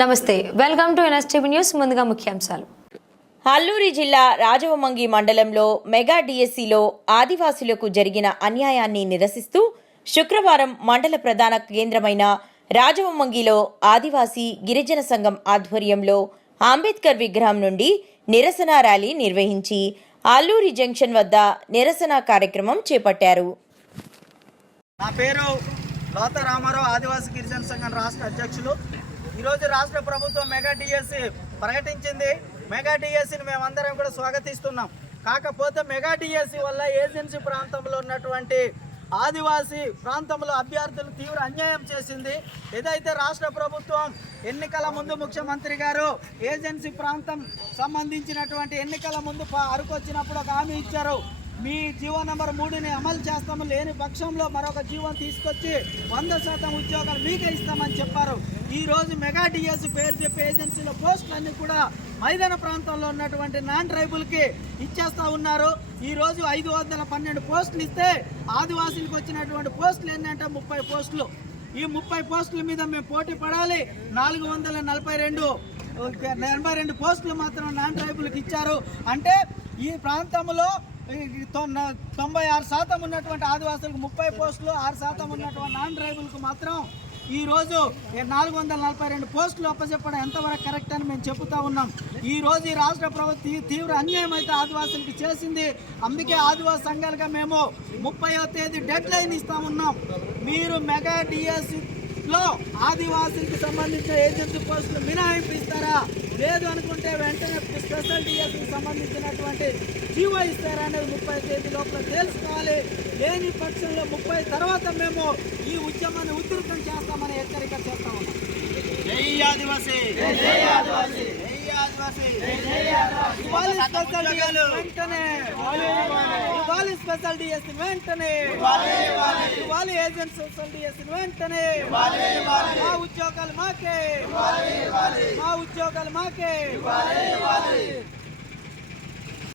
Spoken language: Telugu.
నమస్తే వెల్కమ్ టు ఎన్ఎస్టీవీ న్యూస్ ముందుగా ముఖ్యాంశాలు. అల్లూరి జిల్లా రాజవమంగి మండలంలో మెగా డిఎస్సిలో ఆదివాసులకు జరిగిన అన్యాయాన్ని నిరసిస్తూ శుక్రవారం మండల ప్రధాన కేంద్రమైన రాజవమంగిలో ఆదివాసీ గిరిజన సంఘం ఆధ్వర్యంలో అంబేద్కర్ విగ్రహం నుండి నిరసన ర్యాలీ నిర్వహించి అల్లూరి జంక్షన్ వద్ద నిరసన కార్యక్రమం చేపట్టారు. నా పేరు లోత రామారావు ఆదివాసీ గిరిజన సంఘం రాష్ట్ర అధ్యక్షులు. ఈరోజు రాష్ట్ర ప్రభుత్వం మెగా డిఎస్సి ప్రకటించింది. మెగా డిఎస్సిని మేమందరం కూడా స్వాగతిస్తున్నాం. కాకపోతే మెగా డిఎస్సి వల్ల ఏజెన్సీ ప్రాంతంలో ఉన్నటువంటి ఆదివాసీ ప్రాంతంలో అభ్యర్థులు తీవ్ర అన్యాయం చేసింది. ఏదైతే రాష్ట్ర ప్రభుత్వం ఎన్నికల ముందు ముఖ్యమంత్రి గారు ఏజెన్సీ ప్రాంతం సంబంధించినటువంటి ఎన్నికల ముందు ప- అరకు వచ్చినప్పుడు ఒక హామీ ఇచ్చారు. మీ జీవో నెంబర్ మూడుని అమలు చేస్తాము లేని పక్షంలో మరొక జీవం తీసుకొచ్చి వంద శాతం ఉద్యోగాలు మీకే ఇస్తామని చెప్పారు. ఈరోజు మెగా డిఎస్ పేరు చెప్పి ఏజెన్సీలో పోస్టులన్నీ కూడా మైదాన ప్రాంతంలో ఉన్నటువంటి నాన్ ట్రైబుల్కి ఇచ్చేస్తూ ఉన్నారు. ఈరోజు ఐదు వందల పన్నెండు పోస్టులు ఇస్తే ఆదివాసీలకు వచ్చినటువంటి పోస్టులు ఏంటంటే ముప్పై పోస్టులు. ఈ ముప్పై పోస్టుల మీద మేము పోటీ పడాలి. నాలుగు వందల నలభై రెండు ఎనభై రెండు పోస్టులు మాత్రం నాన్ ట్రైబుల్కి ఇచ్చారు. అంటే ఈ ప్రాంతంలో తొంభై ఆరు శాతం ఉన్నటువంటి ఆదివాసులకు ముప్పై పోస్టులు ఆరు శాతం ఉన్నటువంటి నాన్ ట్రైబుల్కు మాత్రం ఈ రోజు నాలుగు వందల నలభై రెండు పోస్టులు అప్పచెప్పడం ఎంతవరకు కరెక్ట్ అని మేము చెబుతా ఉన్నాం. ఈ రోజు ఈ రాష్ట్ర ప్రభుత్వం తీవ్ర అన్యాయం అయితే ఆదివాసులకి చేసింది. అందుకే ఆదివాసీ సంఘాలుగా మేము ముప్పైవ తేదీ డెడ్ లైన్ ఇస్తా ఉన్నాం. మీరు మెగా డిఎస్లో ఆదివాసులకు ఆదివాసీలకు సంబంధించిన ఏజెన్సీ పోస్టులు మినహాయింపు ఇస్తారా? లేదు అనుకుంటే వెంటనే స్పెషల్ డిఎస్కి సంబంధించినటువంటి జీవో ఇస్తారా అనేది ముప్పై తేదీ లోపల తెలుసుకోవాలి. లేని పక్షంలో ముప్పై తర్వాత మేము ఈ ఉద్యమాన్ని ఉధృతం చేస్తామని హెచ్చరిక చేస్తా ఉన్నాం. జై ఆదివాసీ. జై ఆదివాసీ. జై ఆదివాసీ. ఇవ్వాలి స్పెషల్ డిఎస్ వెంటనే. స్పెషల్ డిఎస్ వెంటనే. ఇవ్వాలి ఏజెంట్ స్పెషల్ డిఎస్ వెంటనే. మా ఉద్యోగాలు మాకే. మా ఉద్యోగాలు మాకే.